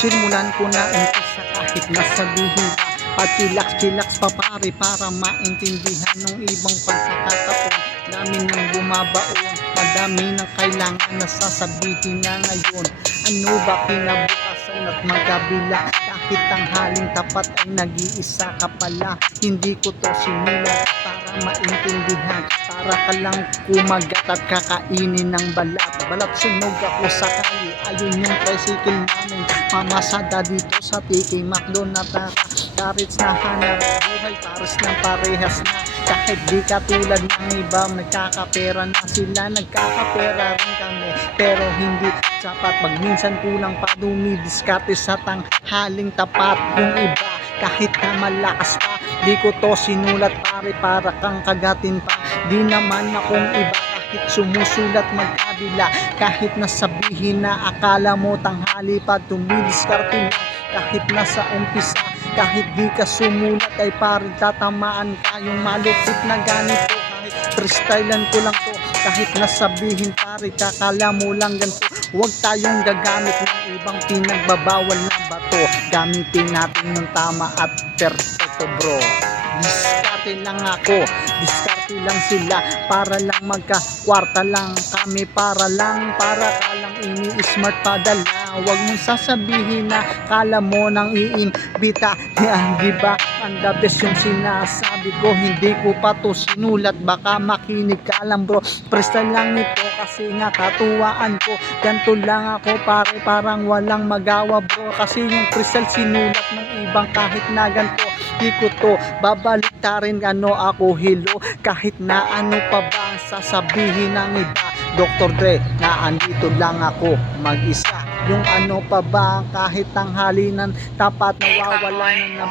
Simulan ko na umpisa kahit nasabihin pa, pachilaks-chilaks pa pare para maintindihan ng ibang pagkakataon. Dami nang bumabaon, madami nang kailangan na sasabihin na ngayon. Ano ba kinabukasan at magkabila, kahit tanghaling tapat ay nag-iisa ka pala. Hindi ko to sinulat para maintindihan, para ka lang kumagat at kakainin ng balat. Balat sunog ako sakali, ayun yung tricycle namin mamasada dito sa TK Macdo na karits na hanap buhay, pares ng parehas na. Kahit di katulad ng iba, nagkakapera na sila, nagkakapera rin kami, pero hindi sapat. Pag minsan kulang pa, dumidiskarte sa tanghaling tapat. Yung iba kahit na malakas pa, di ko to sinulat pare para kang kagatin pa. Di naman akong iba kahit sumusulat magkabila, kahit nasabihin na akala mo tanghali pa, dumidiskarte lang. Kahit nasa umpisa, kahit di ka sumulat ay parang tatamaan ka. Yung malupit na ganito, kahit freestylean ko lang to, kahit nasabihin pare kakala mo lang ganito. Huwag tayong gagamit ng ibang pinagbabawal na bato, gamitin natin yung tama at perfecto bro. Diskarte lang ako, diskarte lang sila, para lang magka-kwarta lang kami, para ka lang ini-smart padala. Huwag mong sasabihin na kala mo nang iimbita yan, diba? Ang the best yung sinasabi ko, hindi ko pa to sinulat, baka makinig ka lang bro. Freestyle lang ito kasi nga katuwaan ko, ganto lang ako pare, parang walang magawa bro. Kasi yung freestyle sinulat ng ibang kahit na ganto, di ko to babaliktarin. Ano ako hilo, kahit na ano pa ba sasabihin ng iba. Dr. Dre, na andito lang ako mag-isa. Yung ano pa ba, kahit tanghali ng tapat, nawawala na